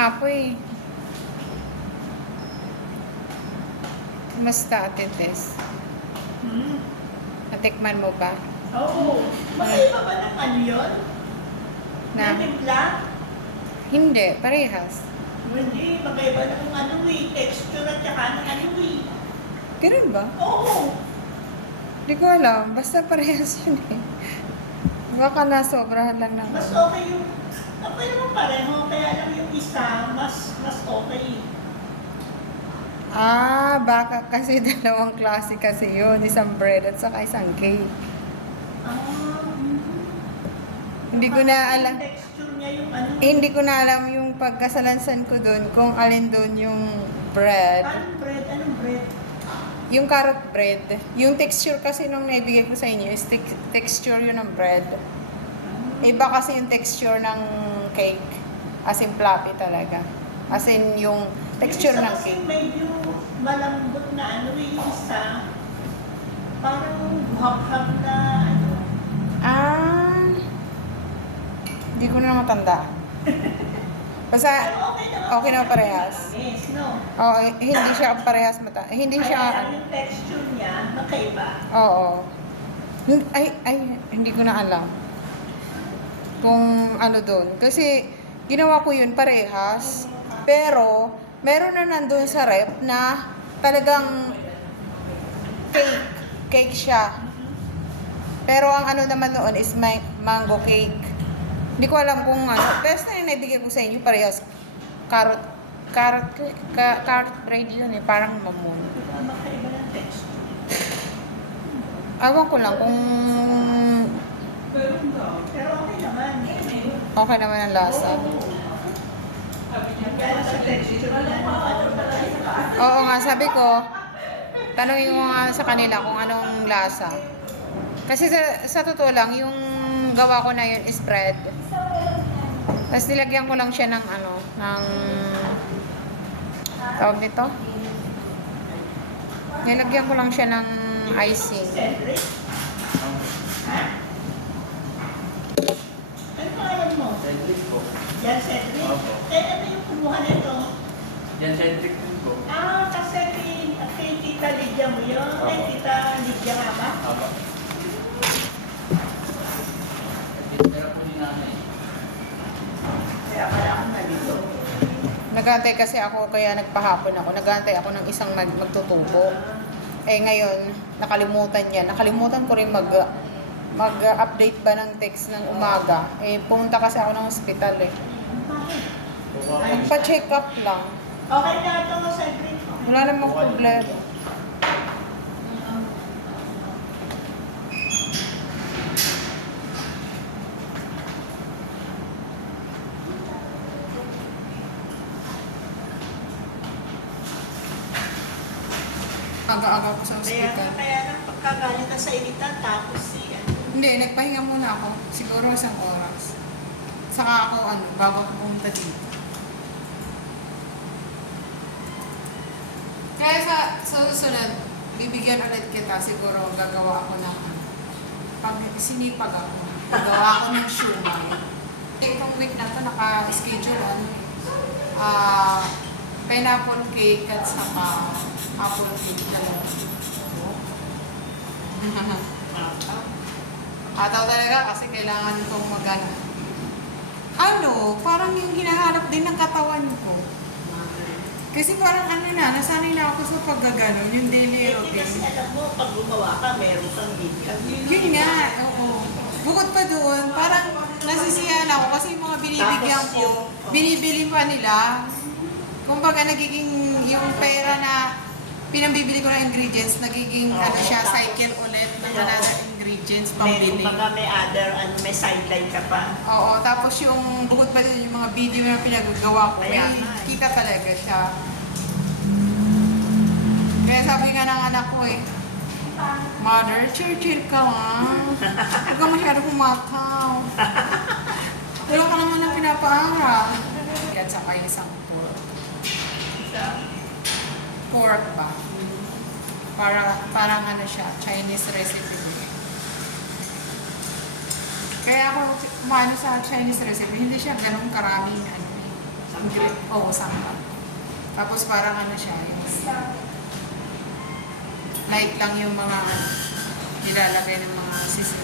nga po eh. Kumusta, Ate Tess? Natikman mo ba? Oo. Magkaiba ba ng ano yun? Na? Natimpla? Hindi, parehas. Hindi. Magkaiba ng ano eh. Texture at saka ng ano eh. Ganun ba? Oo. Hindi ko alam. Basta parehas yun eh. Baka nasobrahan lang ng... Mas okay yung... Okay naman pareho. Kaya lang yung isa, mas okay. Ah, baka kasi dalawang klase kasi yun. Isang bread at saka isang cake. Hindi ko na alam. Yung texture niya yung ano. Hindi ko na alam yung pagkasalansan ko dun kung alin dun yung bread. Anong bread? Anong bread? Yung carrot bread. Yung texture kasi nung naibigay ko sa inyo is texture yun ng bread. Iba kasi yung texture ng cake. As in fluffy talaga. As in yung texture Yung isa ng kasi cake. medyo malambot na ano yung isa. Parang buhak-hak na ano. Ah, hindi ko na matanda. Basta, Pero okay naman parehas. Yes, no? Oo, hindi siya parehas mata. Hindi Kaya siya, lang yung texture niya, magkaiba. oo. Hindi ko na alam. Kung ano doon. Kasi, ginawa ko yun parehas. Pero, meron na nandun sa rep na talagang cake. Cake siya. Pero ang ano naman noon is mango cake. Hindi ko alam kung ano. Best na yung naibigay ko sa inyo parehas. Carrot bread yun eh. Parang mamon. Diba, magkaiba ng texture. Awan ko lang kung Pero okay naman. okay naman ang lasa. Kaya lang sa texture niya, ano magkaiba. Oo nga, sabi ko, tanongin mo nga sa kanila kung anong lasa. Kasi sa totoo lang, yung gawa ko na yun is bread. Tapos nilagyan ko lang siya ng ano, ng tawag nito. Nilagyan ko lang siya ng icing. Cedric? Ha? Ano pangalan mo? Centric po. Yan, Cedric? Opo. Eh, ano yung kumuha nito? Yan centric din po. Kasi kay Tita Lydia mo yun. Kay Opo. Tita Lydia nga ba? Apa. Titira po ni nanay. Kaya pala akong nalito. Nagantay kasi ako, kaya nagpahapon ako. Nagantay ako ng isang magtutubo. Eh ngayon, nakalimutan niya. Nakalimutan ko rin mag-update ba ng text ng umaga. Eh, pumunta kasi ako ng hospital eh. Bakit? Pa-check up lang. Okay na ito mo, Cedric. Wala namang problema. Aga-aga ko sa hospital. Kaya nang pagkagaling ka sa initan, tapos si ano. Hindi, nagpahinga muna ako. Siguro isang oras. Saka ako, bago ako pumunta dito. Kaya sa susunod, bibigyan ulit kita. Siguro gagawa ako ng pag sinipag ako, gagawa ako ng shumai. Itong week na to naka-schedule pineapple cake at saka apple cake dalawa. Ataw talaga kasi kailangan kong magana. Parang yung hinahanap din ng katawan ko. Kasi parang nasanay na ako sa paggaganon, yung daily Kasi routine. alam mo, pag gumawa ka, meron kang bigyan. Yun nga, oo. Bukod pa doon, parang nasisiyahan ako kasi yung mga binibigyan ko, binibili pa nila. Kumbaga nagiging yung pera na pinambibili ko ng ingredients, nagiging siya, cycle ulit ng another ingredients pambili. Kumbaga may sideline ka pa. Oo, tapos yung bukod pa din yung mga video na pinagagawa ko, may Kaya nga eh. kita talaga siya. Kaya sabi nga ng anak ko Mother, chill ka nga. Huwag ka masyado kumakaw. Wala ka naman ng pinapaara. At saka isang pork. Pork ba? Parang siya, Chinese recipe. Kaya ako kumano sa Chinese recipe, hindi siya ganun karaming Sa Oo, sangkap. Tapos parang ano siya, yung light lang yung mga nilalagay ng mga sisig.